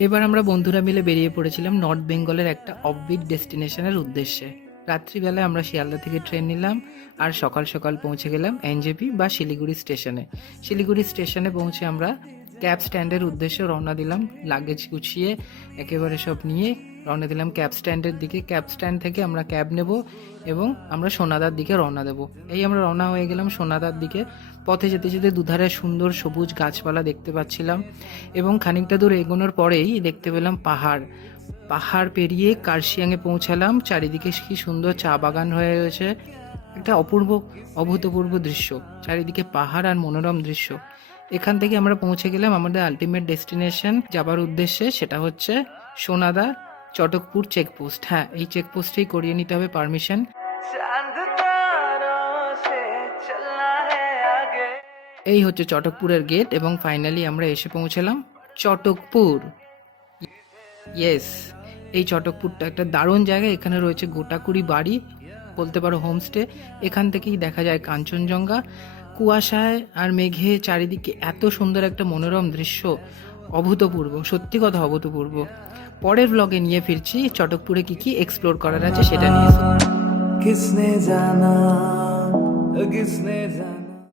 এবার আমরা বন্ধুরা মিলে বেরিয়ে পড়েছিলাম নর্থ বেঙ্গলের একটা অফবিট ডেস্টিনেশনের উদ্দেশ্যে। রাত্রিবেলায় আমরা শিয়ালদা থেকে ট্রেন নিলাম আর সকাল সকাল পৌঁছে গেলাম এনজেপি বা শিলিগুড়ি স্টেশনে। শিলিগুড়ি স্টেশনে পৌঁছে আমরা ক্যাব স্ট্যান্ডের উদ্দেশ্যে রওনা দিলাম, লাগেজ গুছিয়ে একেবারে সব নিয়ে রওনা দিলাম ক্যাব স্ট্যান্ডের দিকে। ক্যাব স্ট্যান্ড থেকে আমরা ক্যাব নেব এবং আমরা সোনাদার দিকে রওনা দেব। এই আমরা রওনা হয়ে গেলাম সোনাদার দিকে। পথে যেতে যেতে দুধারে সুন্দর সবুজ গাছপালা দেখতে পাচ্ছিলাম এবং খানিকটা দূর এগোনোর পরেই দেখতে পেলাম পাহাড়। পাহাড় পেরিয়ে কার্শিয়াংয়ে পৌঁছালাম। চারিদিকে কি সুন্দর চা বাগান হয়ে রয়েছে, একটা অপূর্ব অভূতপূর্ব দৃশ্য, চারিদিকে পাহাড় আর মনোরম দৃশ্য। এখান থেকে আমরা পৌঁছে গেলাম আমাদের আলটিমেট ডেস্টিনেশন যাবার উদ্দেশ্যে, সেটা হচ্ছে সোনাদা চটকপুর চেকপোস্ট। হ্যাঁ, এই চেকপোস্টেই করিয়ে নিতে হবে পারমিশন। এই হচ্ছে চটকপুরের গেট এবং ফাইনালি আমরা এসে পৌঁছালাম চটকপুর। ইয়েস, এই চটকপুরটা একটা দারুণ জায়গা। এখানে রয়েছে গোটাকুড়ি বাড়ি, বলতে পারো হোমস্টে। এখান থেকেই দেখা যায় কাঞ্চনজঙ্ঘা। কুয়াশায় আর মেঘে চারিদিকে এত সুন্দর একটা মনোরম দৃশ্য, অভূতপূর্ব, সত্যি কথা অভূতপূর্ব। পরের ব্লগে নিয়ে ফিরছি চটকপুরে কি কি এক্সপ্লোর করার আছে সেটা নিয়ে। किसने जाना किसने जाना।